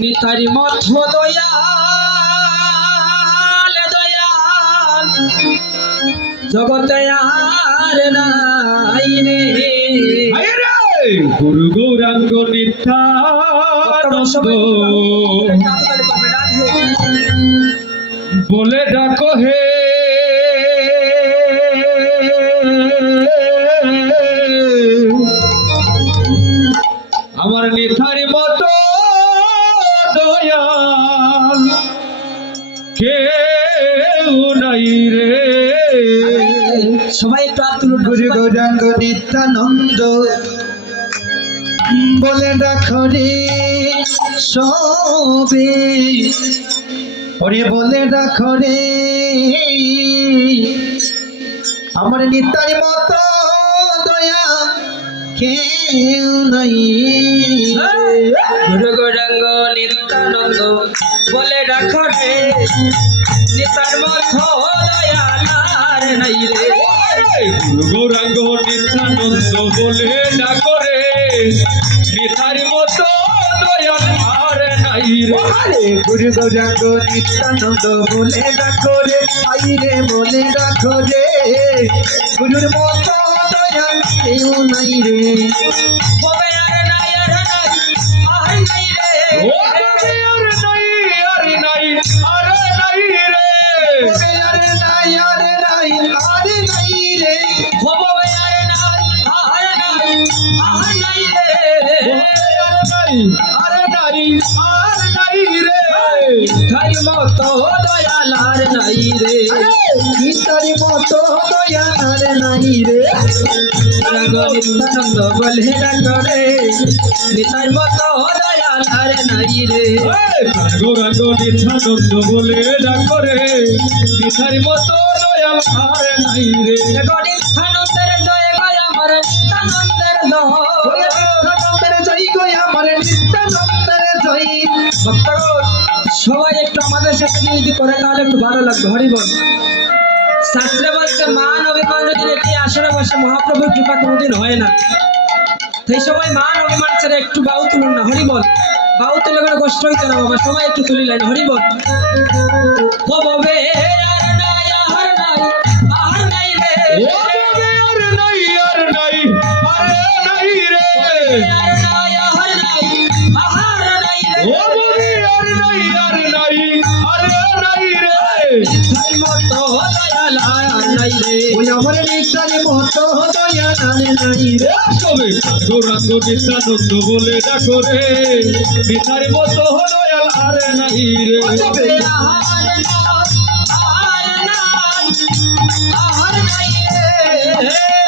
নিতারি মথ দয়াল দয়াল জগতে আর নাই রে গুরু গৌরাঙ্গ নিত্যানন্দ বলে ডাকো হে আমার নিথারি মতো দয়াল কেউ নাই রে। সবাই একটু হাত তুলুন। গুরু গৌরাঙ্গ নিত্যানন্দ বলে ডাকো রে সবে, ওরে বলে ডাকো রে আমার নিত্যার মতো দয়া কেউ নাই। গুরু গৌরাঙ্গ নিত্যানন্দ বলে ডাকো রে নিতার মথ দয়াল আর নাই রে। গুরু গৌরাঙ্গ নিত্যানন্দ বলে ডাকো রে নিথারি মতো দয়াল আর নাই রে। গুরু গৌরাঙ্গ নিত্যানন্দ বলে ডাকো রে আই রে বলে ডাকো রে গুরুর মতো দয়া কেউ নাই রে। ববে আর নাই আর নাই আর নাই রে। ও ববে আর নাই আর নাই আর নাই রে। ওরে আরে নাই আরে নাই আরে নাই রে। ববে আর নাই আর নাই আর নাই রে। আরে নাই আর নাই রে। নিতারি মত দয়াল আর নাই রে। নিতার মতো দয়া আর নাই রে। গৌরাঙ্গ নিত্যানন্দ বলে ডাকো রে নিতার মত দয়াল আর নাই রে। গৌরাঙ্গ নিত্যানন্দ বলে ডাকো রে নিথারি মতো দয়াল আর নাই রে। নিত্যানন্দের জয় গয় আমার নিত্যানন্দের ওরে জয়। নিত্যানন্দের জয় গো আমার নিত্যানন্দের জয়। ভক্তগণ সবাই একটু আমাদের সাথে যদি করে তাহলে একটু ভালো লাগবে। হরি বল। শাস্ত্রে বলছে মান অভিমান যদি একটি আসনে বসে মহাপ্রভুর কৃপা কোনোদিন হয় না। সেই সময় মান অভিমান ছেড়ে একটু বাউ তুলুন না। হরি বল। বাউ তুলে করে কষ্ট হইতে না বাবা, সবাই একটু তুলি লাইন। হরি বল। ও ববে আর নাই আর নাই আর নাই রে। ও ববে আর নাই আর নাই আর নাই রে। আর নাই আর নাই আর নাই রে। ও ববে আর নাই আর নাই আর নাই রে। নিতাই মত দয়াল আর নাই রে। ওই আমার নিত্যার মতো দয়া আর নাই রে। তবে গৌরাঙ্গ নিত্যানন্দ বলে ডাকো রে নিথারি মতো দয়াল আর নাই রে। ববে আর নাই আর নাই আর নাই রে।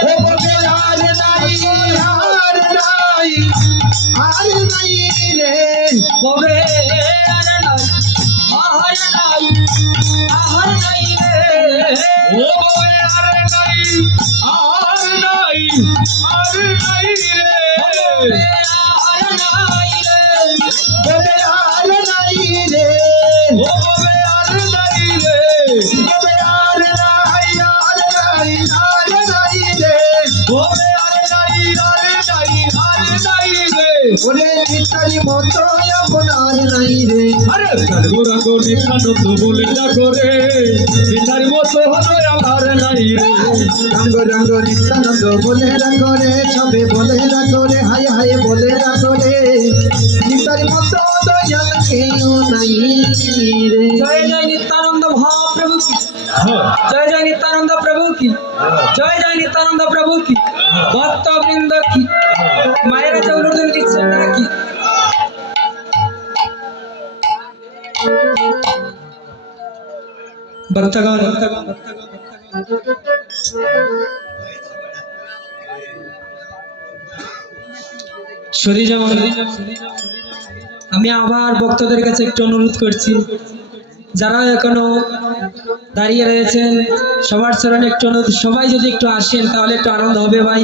ও বলে আর নাই আর নাই আর নাই রে। ববে আর নাই আর নাই আর নাই রে। ও ববে আর নাই আর নাই আর নাই রে। ববে আর নাই রে। বলে আর নাই রে। ও ববে আর নাই রে। বলে আর নাই আর নাই আর নাই রে। ববে আর নাই আর নাই আর নাই রে। ওরে নিতারি মতো আপনার নাই রে। আরে গৌরাঙ্গ নিত্যানন্দ বলে ডাকো রে নিথারি মতো দয়াল আর নাই রে। রঙ্গ রঙ্গ নিত্যানন্দ বলে রাখো রে সবে বলে রাখো রে হায় হায় বলে রাখো রে নিতার মতো দয়াল কেউ নাই রে। জয় জয় নিত্যানন্দ মহাপ্রভু কি জয়। জয় নিত্যানন্দ প্রভু কি জয়। জয় নিত্যানন্দ প্রভু কি। ভক্তবৃন্দ কি মায়েরা চৌলুর্দন দিচ্ছেন না কি। ভক্তগণ সরি যেমন আমি আবার ভক্তদের কাছে একটু অনুরোধ করছি, যারা এখনো দাঁড়িয়ে রয়েছেন সবার চরণে একটু অনুরোধ, সবাই যদি একটু আসেন তাহলে একটু আনন্দ হবে ভাই।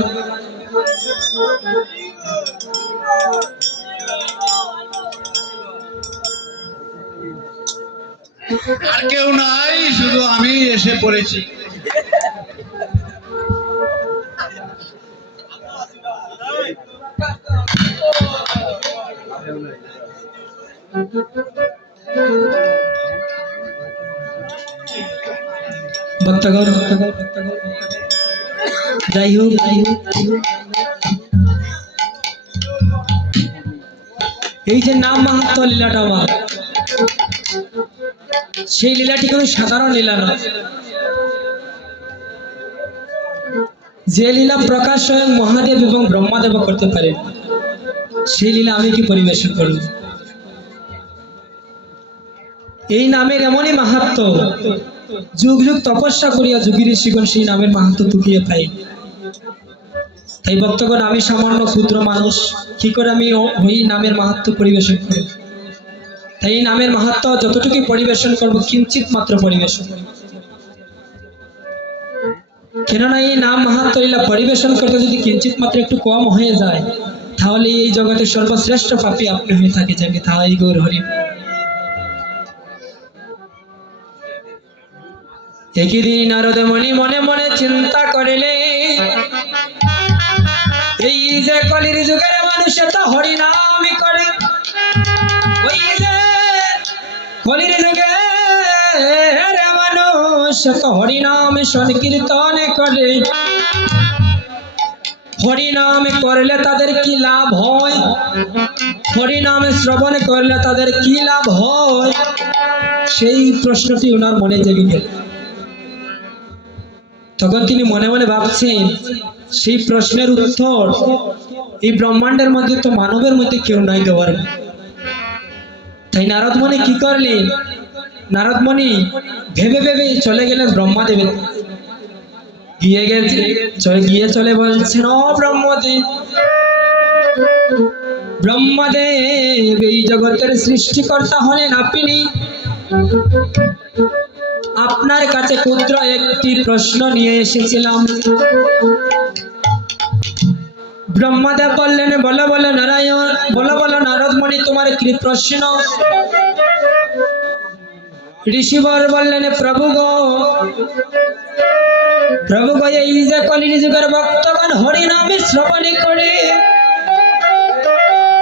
আর কেউ নাই, শুধু আমি এসে পড়েছি। ভক্তগণ যাই হোক এই যে নাম মাহাত্ম লীলাটা আমার, সেই লীলাটি কোনো সাধারণ লীলা না। যে লীলা প্রকাশ স্বয়ং মহাদেব এবং ব্রহ্মাদেব করতে পারে, সেই লীলা আমি কি পরিবেশন করব? এই নামের এমনই মাহাত্ম, যুগ যুগ তপস্যা করিয়া যোগী ঋষিগণ সেই নামের মাহাত্ম টুকিয়ে পাই। তাই ভক্তগণ, আমি সামান্য ক্ষুদ্র মানুষ, কি করে আমি ওই নামের মাহাত্ম পরিবেশন করি? তাই এই নামের মাহাত্ম যতটুকু পরিবেশন করব, কিঞ্চিত মাত্র পরিবেশন করব। কেননা এই নাম মাহাত্ম লীলা পরিবেশন করতে যদি কিঞ্চিত মাত্র একটু কম হয়ে যায়, তাহলে এই জগতের সর্বশ্রেষ্ঠ পাপী আপনি হয়ে থাকে যাবে। তাই গৌর হরি। একই দিন নারদ মুনি মনে মনে চিন্তা করিলে, এই যে কলির যুগের মানুষ তো হরিনামই করে, ওই যে কলির যুগের মানুষ তো হরিনাম সংকীর্তন করে। হরিনাম করলে তাদের কি লাভ হয়? হরিনাম শ্রবণ করলে তাদের কি লাভ হয়? সেই প্রশ্নটি ওনার মনে জেগে গেল। তখন তিনি মনে মনে ভাবছেন, সেই প্রশ্নের উত্তর এই ব্রহ্মাণ্ডের মধ্যে তো মানবের মধ্যে কেউ নাই দেওয়ার। তাই নারদ মুনি কি করলেন? নারদ মুনি ভেবে ভেবে চলে গেলেন ব্রহ্মাদেবের। গিয়ে চলে বলছেন, ও ব্রহ্মদেব, ব্রহ্মদেব এই জগতের সৃষ্টিকর্তা হলেন আপনি। আপনার কাছে ক্ষুদ্র একটি প্রশ্ন নিয়ে এসেছিলাম। ব্রহ্মদেব বললেন, বলো বলো নারায়ণ, বলো বলো নারদ মুনি, তোমার কি প্রশ্ন? ঋষিবর বললেন, প্রভু গো, প্রভু গো, এই যে কলির যুগের ভক্তগণ হরিনামে শ্রবণ করে,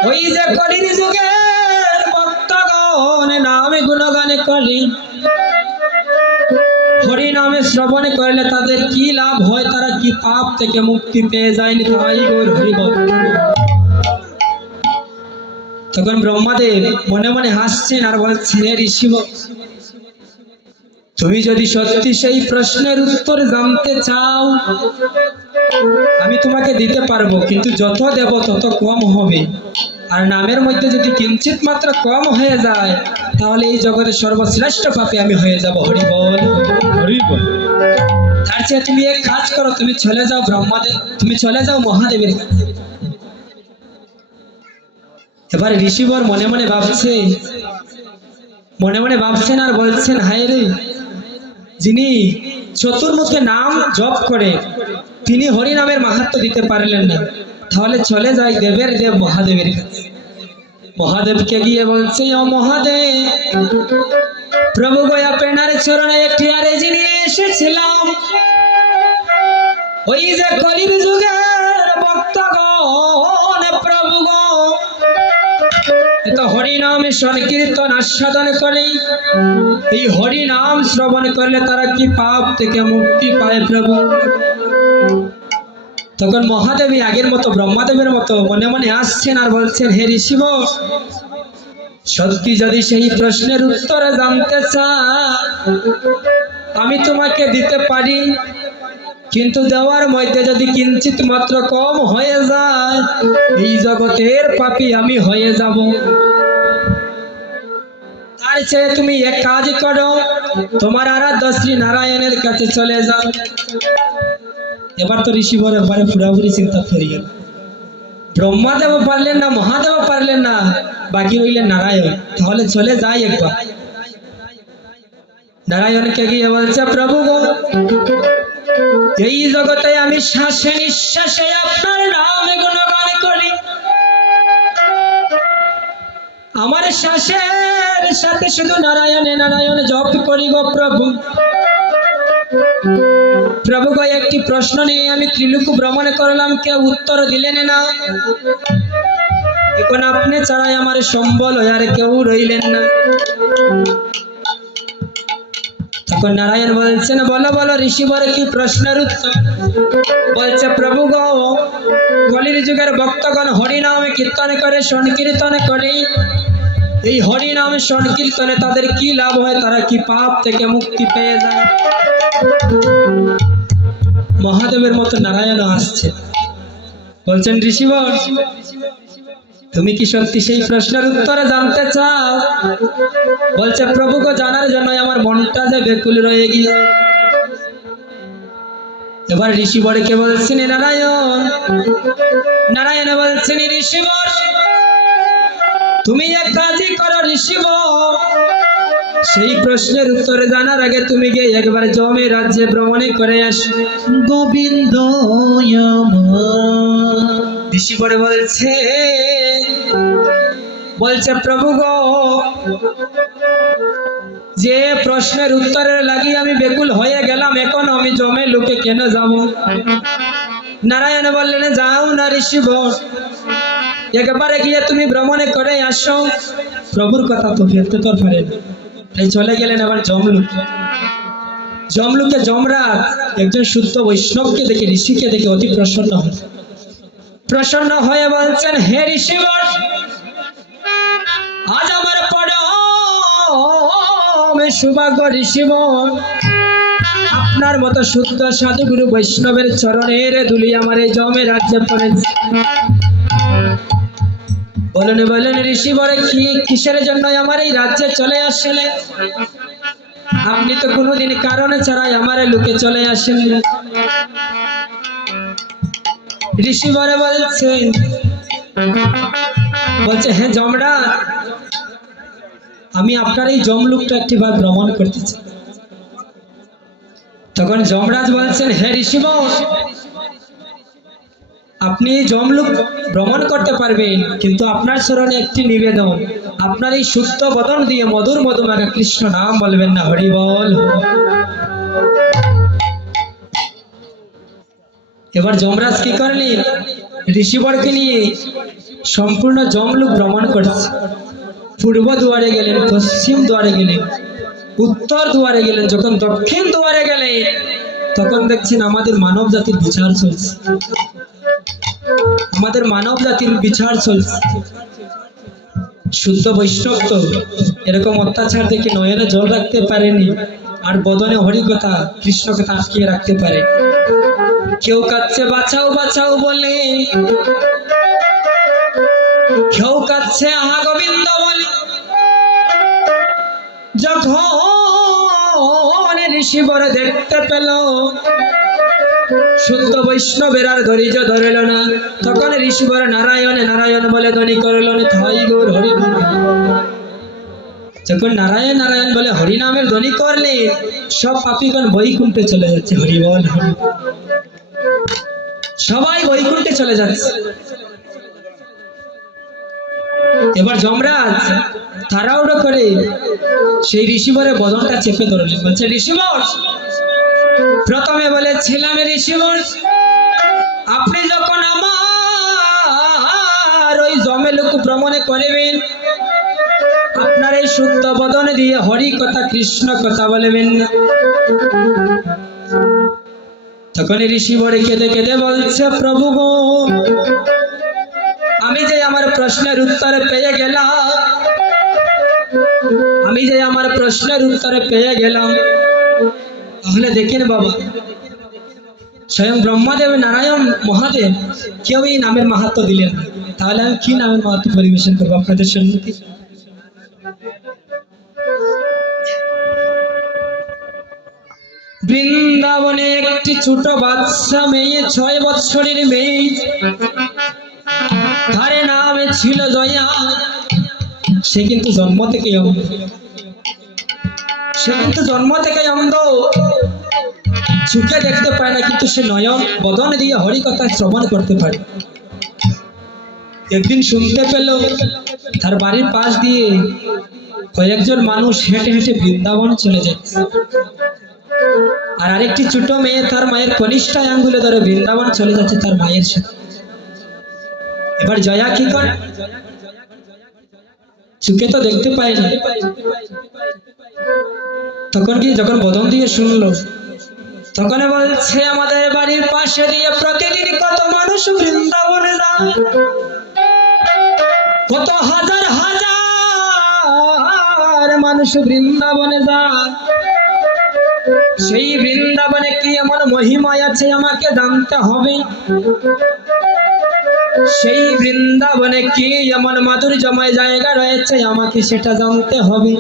ওই যে কলির যুগের ভক্তগণ নামে গুণগান করে, হরিনামে শ্রবণ করলে তাদের কি লাভ হয়? তারা কি পাপ থেকে মুক্তি পেয়ে যায়নি? তাই গৌর হরি বল। তখন ব্রহ্মাদেব মনে মনে হাসছেন আর বলছেন, হে ঋষি, তুমি যদি সত্যি সেই প্রশ্নের উত্তর জানতে চাও, আমি তোমাকে দিতে পারবো, কিন্তু যত দেব তত কম হবে। আর নামের মধ্যে যদি কিঞ্চিত মাত্র কম হয়ে যায়, তাহলে এই জগতের সর্বশ্রেষ্ঠ পাপী আমি হয়ে যাব। হরি বল, হরি বল। তার চেয়ে তুমি এক কাজ করো, তুমি চলে যাও ব্রহ্মাদেব, তুমি চলে যাও মহাদেবের কাছে। এবার ঋষিবর মনে মনে ভাবছেন আর বলছেন, হায় রে, যিনি চতুর্মুখে নাম জপ করে তিনি হরি নামের মাহাত্ম দিতে পারলেন না, তাহলে চলে যাই দেবের দেব মহাদেবের কাছে। মহাদেবকে গিয়ে বলছে, ও মহাদেব, প্রভু গো, আপনার চরণে একটি আরজি নিয়ে এসেছিলাম। ওই যে কলির যুগের ভক্তগণ, প্রভু গো, এত হরিনামে সংকীর্তন আস্বাদন করে, এই হরিনাম শ্রবণ করলে তারা কি পাপ থেকে মুক্তি পায় প্রভু? তখন মহাদেবী আগের মতো ব্রহ্মাদেবের মতো মনে মনে আসছেন আর বলছেন, হে ঋষিব, সত্যি যদি সেই প্রশ্নের উত্তর জানতে চাও, আমি তোমাকে দিতে পারি, কিন্তু দেওয়ার মধ্যে যদি কিঞ্চিত মাত্র কম হয়ে যায়, এই জগতের পাপী আমি হয়ে যাব। তার চেয়ে তুমি এক কাজ করো, তোমার আরাধ্য শ্রী নারায়ণের কাছে চলে যাও। এবার তো ঋষিবর এবারে পুরাপুরি চিন্তা ফেরে গেল। ব্রহ্মাদেব পারলেন না, মহাদেব পারলেন না, বাকি রইলেন নারায়ণ। তাহলে চলে যাই একবার। নারায়ণকে গিয়ে বলছে, প্রভু গো, এই জগতে আমি শ্বাসে নিঃশ্বাসে আপনার নাম গুণগান করি, আমার শ্বাসের সাথে শুধু নারায়ণে নারায়ণ জপ করি গো প্রভু। প্রভু গো, একটি প্রশ্ন নিয়ে আমি ত্রিলোক ভ্রমণ করলাম, কেউ উত্তর দিলেন না। এখন আপনি ছাড়াই আমার সম্বল হয়ে আর কেউ রইলেন না। তখন নারায়ণ বলছেন, বলো বলো ঋষিবর কি প্রশ্নের উত্তর? বলছে, প্রভু গো, কলির যুগের ভক্তগণ হরিনাম কীর্তন করে, সংকীর্তন করে। এই হরিনাম সংকীর্তনে তাদের কি লাভ হয়? তারা কি পাপ থেকে মুক্তি পেয়ে যায়? মহাদেবের মতো নারায়ণ আসছে, বলছেন, ঋষিবর তুমি কি সত্যি সেই প্রশ্নের উত্তরে জানতে চাও? বলছে, প্রভু গো, জানার জন্য আমার মনটা যে ব্যাকুল রয়ে গিয়ে। এবার ঋষিবরকে বলছেন, নারায়ণ নারায়ণ বলছেন, ঋষিবর তুমি এক কাজই করো ঋষিবর, সেই প্রশ্নের উত্তরে জানার আগে তুমি গিয়ে একবার জমে রাজ্যে ভ্রমণে করে আসো। গোবিন্দ ঋষিবর বলছে প্রভু গো, যে প্রশ্নের উত্তরের লাগি আমি বেকুল হয়ে গেলাম, এখন আমি জমে লোকে কেন যাব? নারায়ণ বললেন, যাও না ঋষিবর, একবারে গিয়ে তুমি ভ্রমণে করে আসো। প্রভুর কথা তো ফেলতে তো পারেন, তাই চলে গেলেন আবার জমলুকে। যমরাজ একজন শুদ্ধ বৈষ্ণবকে দেখে, ঋষিকে দেখে অতি প্রসন্ন হয়ে বলছেন, হে ঋষিবর, আজ আমার পরম সৌভাগ্য ঋষিবর, আপনার মতো শুদ্ধ সাধুগুরু বৈষ্ণবের চরণের ধুলি আমার এই জমে রাজ্যে পড়েছে। বলেন ঋষিবর, কি কিসের জন্য আমার এই রাজ্যে চলে আসলেন? আপনি তো কোনোদিন কারণে ছাড়াই আমার লোকে চলে আসেন। ঋষিবর বলছে, হে যমরাজ, আমি আপনার এই জমলুকটা একটিবার ভ্রমণ করতে চাই। তখন যমরাজ বলছেন, হে ঋষিবর, আপনি জমলুক ভ্রমণ করতে পারবেন, কিন্তু আপনার চরণে একটি নিবেদন, আপনার এই শুদ্ধ বদন দিয়ে মধুর মধুমাখা কৃষ্ণ নাম বলবেন না, হরি বল। এবার যমরাজ কি করলেন? ঋষিবরকে নিয়ে সম্পূর্ণ জমলুক ভ্রমণ করছে। পূর্ব দুয়ারে গেলেন, পশ্চিম দুয়ারে গেলেন, উত্তর দুয়ারে গেলেন। যখন দক্ষিণ দুয়ারে গেলেন, তখন দেখছেন আমাদের মানব জাতির বিচার চলছে। আমাদের মানব জাতির বিচার চলছে। শুদ্ধ বৈষ্ণব তো এরকম অত্যাচার দেখে নয়নে জল রাখতে পারেনি, আর বদনে হরিকথা কৃষ্ণ কথা আটকিয়ে রাখতে পারে। কেউ কাঁদছে বাঁচাও বাঁচাও বলে, কেউ কাঁদছে আহা গোবিন্দ বলে। যখন ঋষিবর দেখতে পেল শুদ্ধ বৈষ্ণবের আর ধৈর্য ধরল না, তখন ঋষিবর নারায়ণ নারায়ণ বলে ধ্বনি করল, থাই গৌর হরি। যখন নারায়ণ নারায়ণ বলে হরিনামের ধ্বনি করলে, সব পাপীগণ বৈকুণ্ঠে চলে যাচ্ছে। হরি বল, সবাই বৈকুণ্ঠে চলে যাচ্ছে। এবার যমরাজ তাড়াহুড়ো করে সেই ঋষিবরের বদনটা চেপে ধরলেন। বলছে, ঋষিবর, প্রথমে বলেছিলাম ঋষিবর, আপনি যখন আমার ওই জমেলুক ভ্রমণে করবেন, আপনার এই শুদ্ধ বদনে দিয়ে হরি কথা কৃষ্ণ কথা বলবেন না। তখন ঋষিবরে কেঁদে কেঁদে বলছে, প্রভু গো, আমি যে আমার প্রশ্নের উত্তরে পেয়ে গেলাম, তাহলে দেখেন বাবা, স্বয়ং ব্রহ্মদেব নারায়ণ মহাদেব কেউ এই নামের মাহাত্ম্য দিলেন না, তাহলে আমি কি নামের মাহাত্ম্য পরিবেশন করবো আপনাদের সম্মুখে? বৃন্দাবনে একটি ছোট বাচ্চা মেয়ে, 6 বৎসরের মেয়ে, তার নাম ছিল জয়া। সে কিন্তু জন্ম থেকেই অন্ধ, চোখে দেখতে পায় না, কিন্তু সে নয়ন বদন দিয়ে হরি কথা শ্রবণ করতে পারে। একদিন শুনতে পেল তার বাড়ির পাশ দিয়ে কয়েকজন মানুষ হেঁটে হেঁটে বৃন্দাবন চলে যাচ্ছে, আর আরেকটি ছোট মেয়ে তার মায়ের কনিষ্ঠ আঙ্গুলে ধরে বৃন্দাবন চলে যাচ্ছে তার মায়ের সাথে। এবার জয়া কি করে? চোখে তো দেখতে পাই না। তখন কি যখন বদন দিয়ে শুনলো, তখন বলছে আমাদের বাড়ির পাশে দিয়ে প্রতিদিন কত মানুষ বৃন্দাবনে যায়, কত হাজার হাজার মানুষ বৃন্দাবনে যায়। সেই বৃন্দাবনে কি এমন মহিমা আছে আমাকে জানতে হবে। সেই বৃন্দাবনে কি এমন মাধুর্যময় জায়গা রয়েছে আমাকে সেটা জানতে হবে।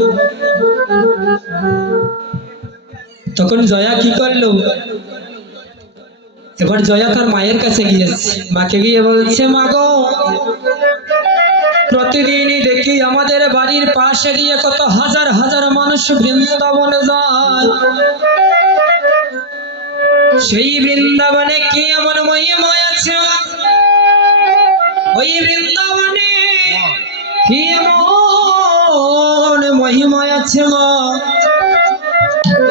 তখন জয়া কি করলো, এবার জয়া তার মায়ের কাছে গিয়েছে, মাকে গিয়ে বলছে মা গো, প্রতিদিনই দেখি আমাদের বাড়ির পাশে দিয়ে কত হাজার হাজার মানুষ বৃন্দাবনে যায়। সেই বৃন্দাবনে কি এমন মহিমা আছে, ওই বৃন্দাবনে কি এমন মহিমা আছে মা,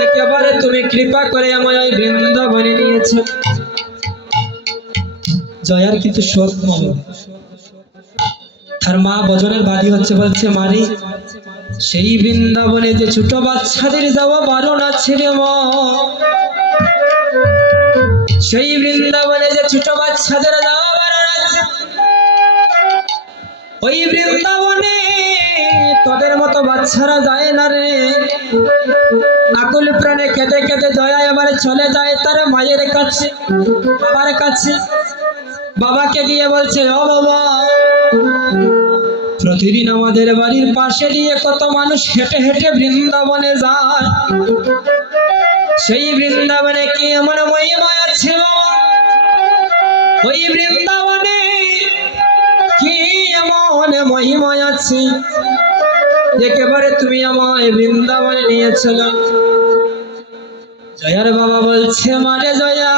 একেবারে তুমি কৃপা করে আমায় ওই বৃন্দাবনে নিয়েছো। জয়ার কিন্তু স্বপ্ন, তার মা ভজনের বাদী হচ্ছে, বলছে মারি সেই বৃন্দাবনে যে ছোট বাচ্চাদের যাওয়া বারণ আছে রে মা, সেই বৃন্দাবনে যে ছোট বাচ্চাদের যাওয়া বারণ আছে, ওই বৃন্দাবনে তোদের মতো বাচ্চারা যায় না রে। আকুল প্রাণে কেঁদে কেঁদে জয়া এবারে চলে যায় তার মায়ের কাছে, বাবার কাছে। বাবাকে গিয়ে বলছে ও বাবা, প্রতিদিন আমাদের বাড়ির পাশে দিয়ে কত মানুষ হেঁটে হেঁটে বৃন্দাবনে যায়, সেই বৃন্দাবনে কি এমন মহিমা আছে বাবা, ওই বৃন্দাবনে কি এমন মহিমা আছে একেবারে তুমি আমায় বৃন্দাবনে নিয়েছিল। জয়ার বাবা বলছে মারে জয়া,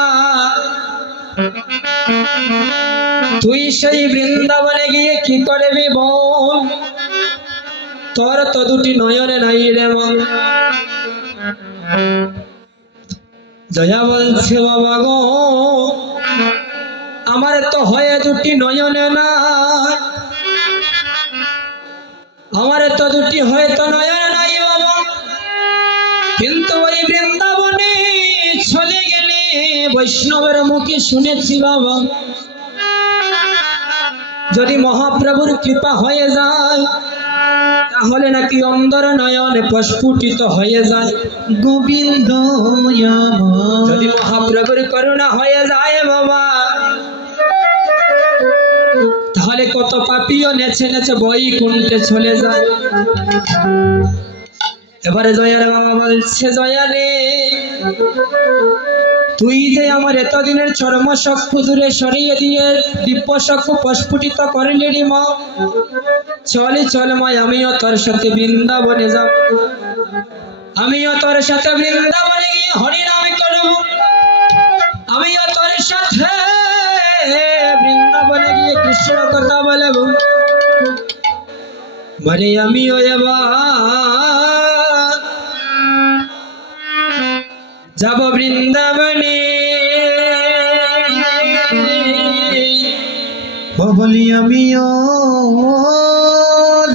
তুই সেই বৃন্দাবনে গিয়ে কি করবি বল, তোর তো দুটি নয়নে নাই রে মন। জয়া বলছে বাবা গো, আমার তো হয়ে দুটি নয়নে না, আমার তো দুটি হয়তো নয়ন নাই বাবা, কিন্তু ওই বৃন্দাবনে চলে গেলে বৈষ্ণবের মুখে শুনেছি বাবা, যদি মহাপ্রভুর কৃপা হয়ে যায় তাহলে নাকি অন্ধর নয়নে প্রস্ফুটিত হয়ে যায় গোবিন্দ আমার। যদি মহাপ্রভুর করুণা হয়ে যায় বাবা, তাহলে কত পাপীও নেচে নেচে বৈকুণ্ঠে চলে যায়। এবারে জয়ার বাবা বলছে জয়া রে, তুই যে আমার এতদিনের চর্মচক্ষু দূরে সরিয়ে দিয়ে দিব্য চক্ষু প্রস্ফুটিত করলি রে মা, চলে চল মা, আমিও তোর সাথে বৃন্দাবনে যাব, আমিও তোর সাথে বৃন্দাবনে গিয়ে হরিনাম করব, আমিও তোর সাথে বৃন্দাবনে গিয়ে কৃষ্ণ কথা বলব। মানে আমিও এবার যাব বৃন্দাবনে। বলি আমিও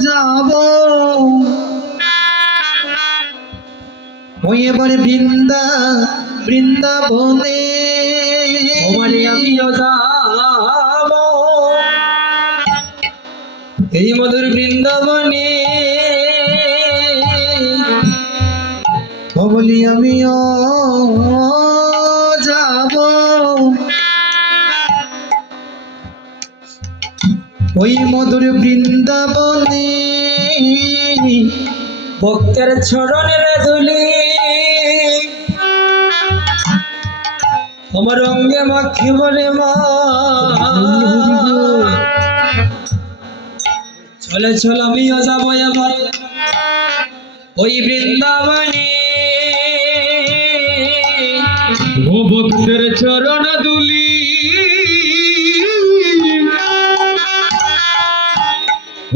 যাব, ওই এবারে বৃন্দাবনে, মানে আমিও যাব এই মধুর বৃন্দাবনে। বলি আমিও যাব, ওই মধুর বৃন্দাবনে, ভক্তের চরণের ধুলি আমার অঙ্গে মাখিব রে মা, চলে চল আমিও যাবো এবার ওই বৃন্দাবনে। ও ভক্তের চরণ দুলি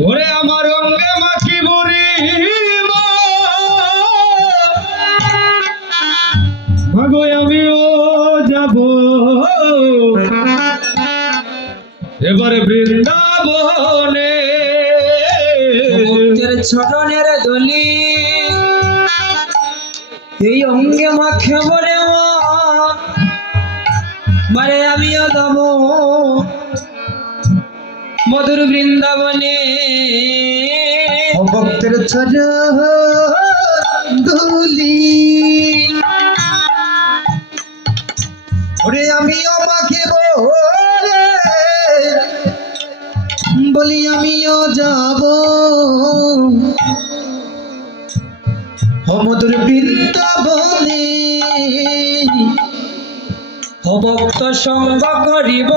ওরে আমার অঙ্গে মাখিব রে মা, ভাগো আমিও যাব এবারে বৃন্দাবনে। ভক্তের ছটনের দলি এই অঙ্গে মাখে বলে মারে আমিও যাব মধুর বৃন্দাবনে ও ভক্তের চরণ ধুলি ওরে আমিও মাকে বলি আমিও যাব ও মধুর বৃন্দাবনে ও ভক্ত সঙ্গ করিব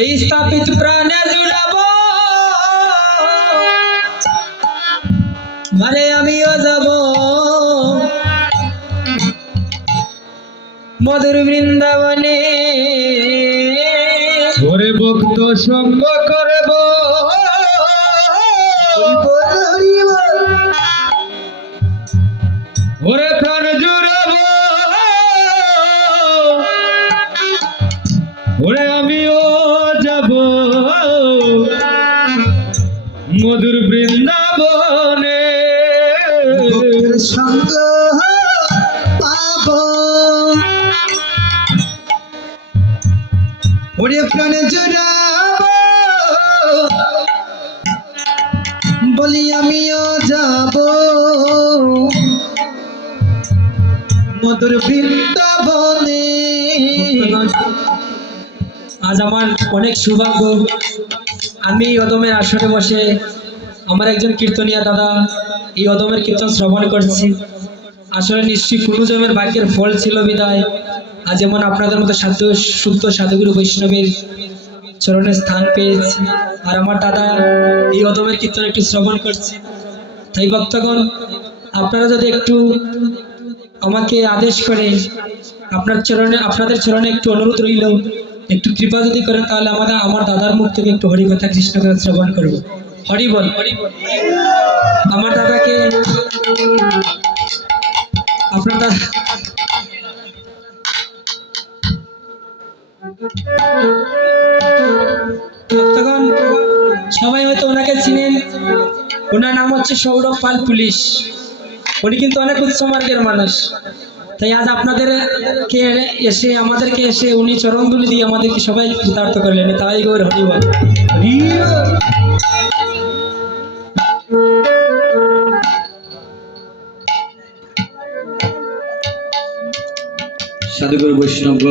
এই স্থাপিত প্রাণে জুড়াব মারে আমিও যাব মধুর বৃন্দাবনে ওরে ভক্ত সঙ্গ করব ওরে প্রাণ জুড়াব ওরে আমিও যাব মধুর বৃন্দাবনে ভক্তের সঙ্গ পাব ওরে প্রাণে জুড়াব বলি আমিও যাব মধুর বৃন্দাবনে আজ আমার অনেক সৌভাগ্য আমি এই অদমের আসরে বসে আমার একজন কীর্তনিয়া দাদা এই অদমের কীর্তন শ্রবণ করছি আসলে নিশ্চয়ই পূর্বজন্মের ভাগ্যের ফল ছিল বিদায় আজ যেমন আপনাদের মতো সাধু শুদ্ধ সাধুগুরু বৈষ্ণবের চরণে স্থান পেয়েছি আর আমার দাদা এই অদমের কীর্তন একটু শ্রবণ করছে তাই ভক্তগণ আপনারা যদি একটু আমাকে আদেশ করে আপনাদের চরণে একটু অনুরোধ রইল একটু কৃপা যদি করেন তাহলে আমার দাদার মুখ থেকে একটু হরিকথা কৃষ্ণ কথা শ্রবণ করবো হরি বল আমার দাদাকে আপনার ভক্তগণ সবাই হয়তো ওনাকে চিনেন ওনার নাম হচ্ছে সৌরভ পাল পুলিশ উনি কিন্তু অনেক উচ্চ মার্গের মানুষ তাই আজ আমাদেরকে এসে উনি চরণধুলি দিয়ে আমাদেরকে সবাই কৃতার্থ করলেন তাই গৌর হরি বল সাধুগুরু বৈষ্ণব